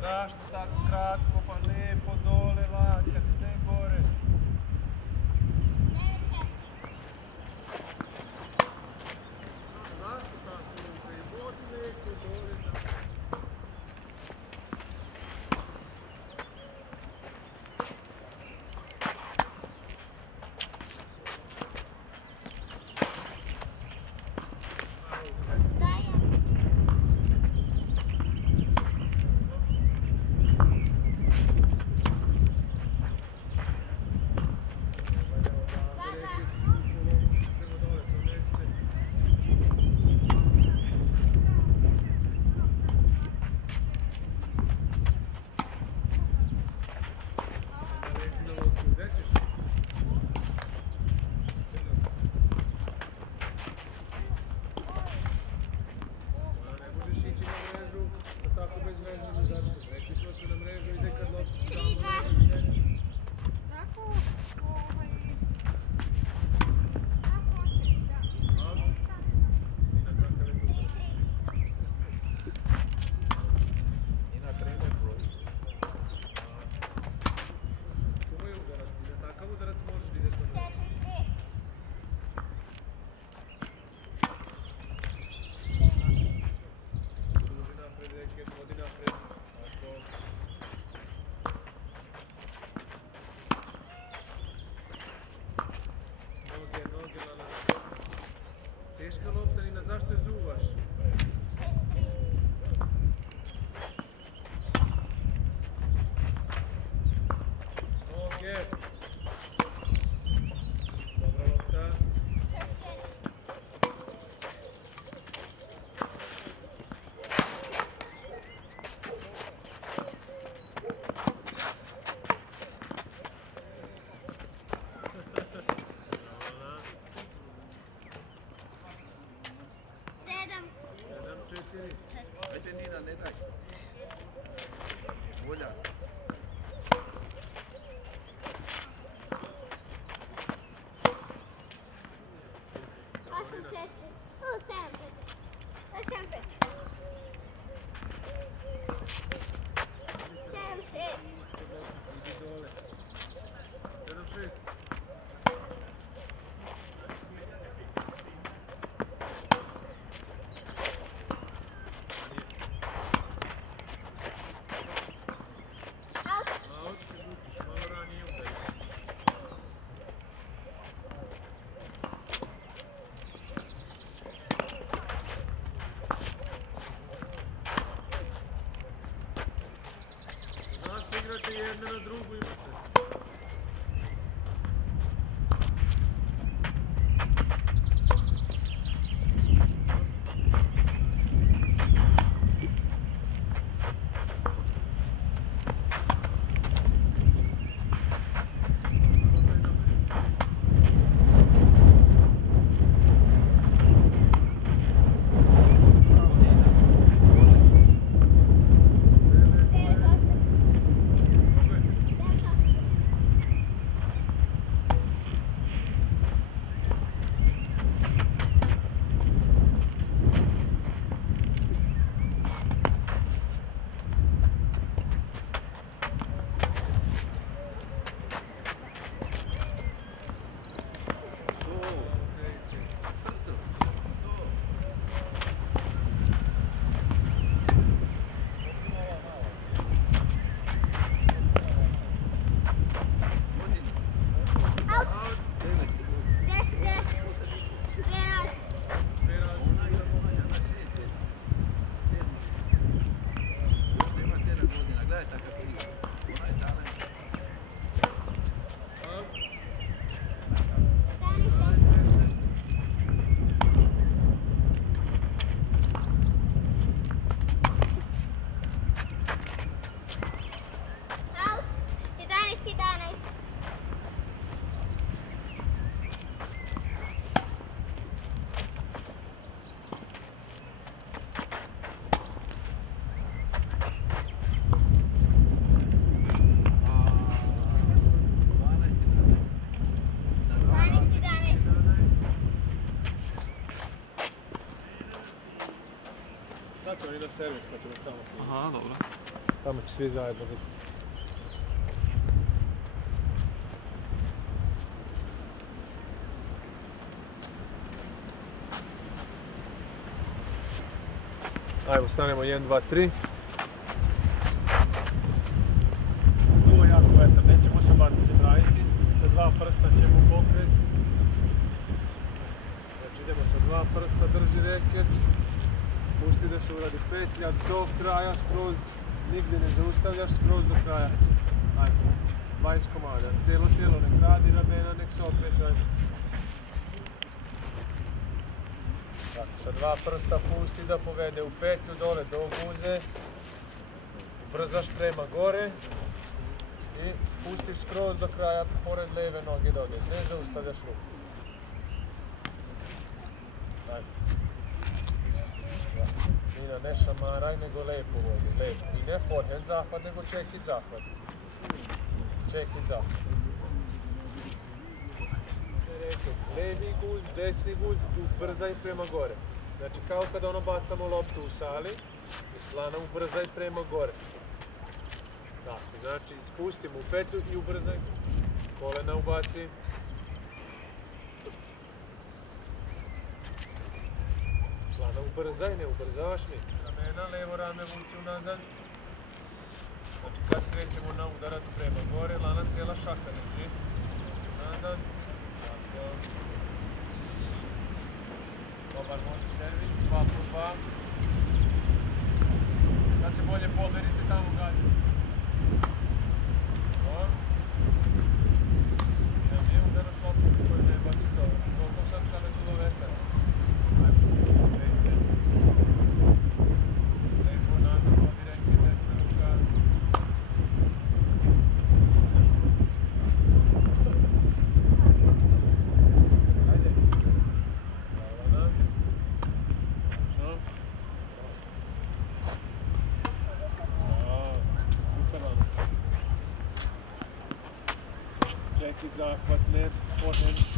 Zašto tako kratko, pa lijepo dole, lakat, ne gore. Zašto tako lijepo, i boti lijepo dole. Teška lopta, Nina, zašto je zuvaš? Noge. Dobra lopta. Ajde Nina, ne daj. Volja. 1 na drugu imate. Sad ćemo i na servis pa ćemo tamo svi. Aha, dobro. Tamo će svi zajedno biti. Ajmo, stanemo 1, 2, 3. Ovo je jako vetar, nećemo se baciti praviti. Sa 2 prsta ćemo pokret. Znači idemo sa 2 prsta, drži reket. Pusti da se uradi petlja do kraja skroz. Nigdje ne zaustavljaš, skroz do kraja. Ajmo, 20 komada. Cijelo tijelo nek radi, ramena nek se okreće. Ajmo. Tako, sa 2 prsta pusti da povede u petlju dole do guze. Ubrzaš prema gore. I pustiš skroz do kraja pored leve noge da ode. Ne zaustavljaš ruku. Ajmo. Nina, ne šamaraj, nego lepo vodi, lepo. I ne forehand zahvat, nego check hit zahvat. Check hit zahvat. Levi guz, desni guz, ubrzaj prema gore. Znači kao kada bacamo loptu u sali, lana ubrzaj prema gore. Tako, znači spustimo u petlju i ubrzaj. Kolena ubaci. Lana ubrzaj, ne ubrzavaš mi. Ramena, levo rame vuci unazad. Znači kad krećemo na udarac prema gore, lana cijela šaka neći. Nazad. Tako. Dobar može servis, 2+2. Sad se bolje pomerite tamo gađu. Dobro. Da mi je udaraš lopnicu koju ne baciš dobro. Koliko sad kada je bilo vetara. Lepo nazad, vodi reke, desna ruka. Ajde. Dobro. Što? Super vam. Čekit, zahvat, net, forehand.